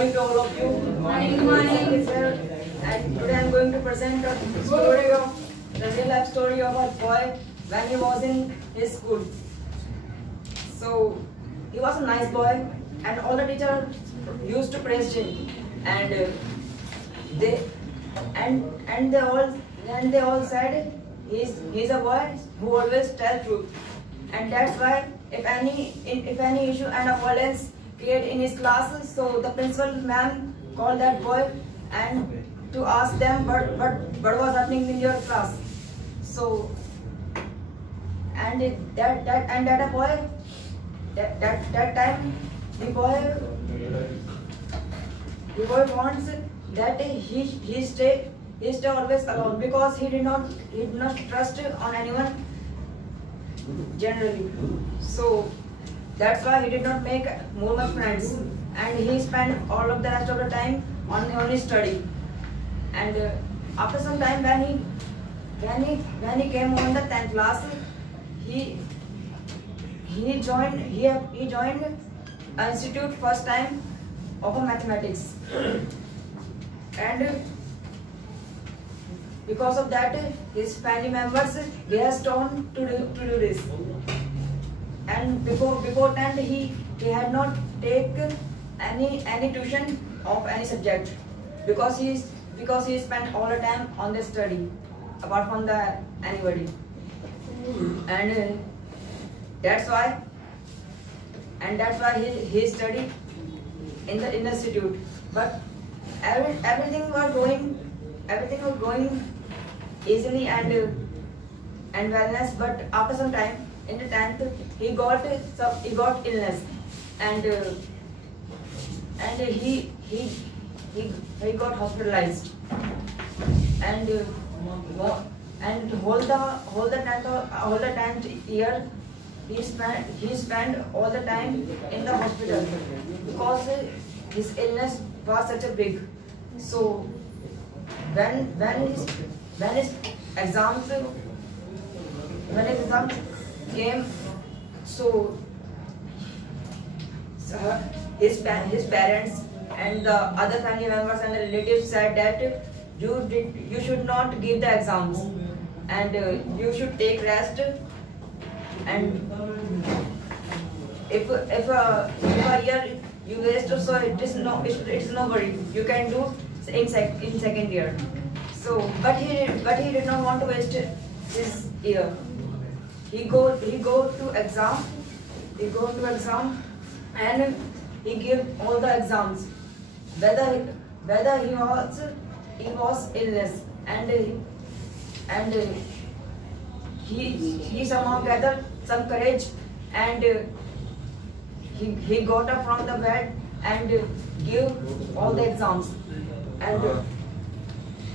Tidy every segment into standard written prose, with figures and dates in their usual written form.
morning to all of you. Good morning, sir. And today I am going to present a story of the real life story of a boy when he was in his school. So he was a nice boy, and all the teachers used to praise him, and they all said he's a boy who always tells truth, and that's why if any issue and a violence create in his class, so the principal ma'am called that boy and to ask them what was happening in your class. So and that boy that time the boy wants that he stay always alone, because he did not trust on anyone generally. So that's why he did not make more much friends, and he spent all of the rest of the time on his study. And after some time, when he came on the 10th class, he joined an institute first time of mathematics, and because of that his family members they asked on to do this. And before 10th he had not taken any tuition of any subject, because he spent all the time on the study apart from the anybody. And that's why he studied in the institute. But everything was going easily and wellness. But after some time in the 10th he got illness, and he got hospitalized, and whole the 10th year he spent all the time in the hospital, because his illness was such a big. So when his exams came, so his parents and the other family members and the relatives said that you should not give the exams, and you should take rest, and if a year you waste, so it's no worry, you can do in second year. So but he did not want to waste his year. He go to exam, and he gave all the exams, whether he was illness, and he somehow gathered some courage, and he got up from the bed and gave all the exams. And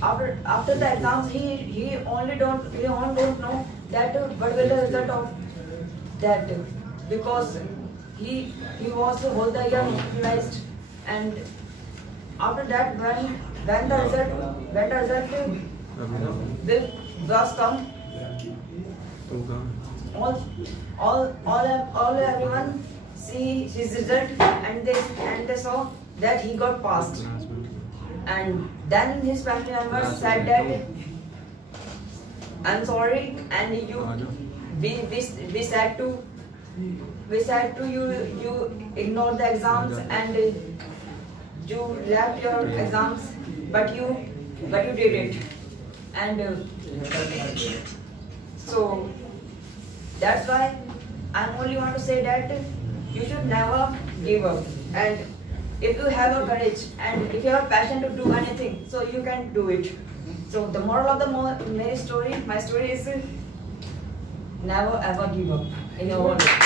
after the exams he only don't know that what will the result of that, because he was the whole the year hospitalized. And after that, when the result was come, all everyone see his result, and they saw that he got passed. And then his family members said that I'm sorry, and we said to you ignore the exams, and you left your exams, but you did it. And so that's why I only want to say that you should never give up, and if you have a courage and if you have a passion to do anything, so you can do it. So the moral of my story is never ever give up in your life.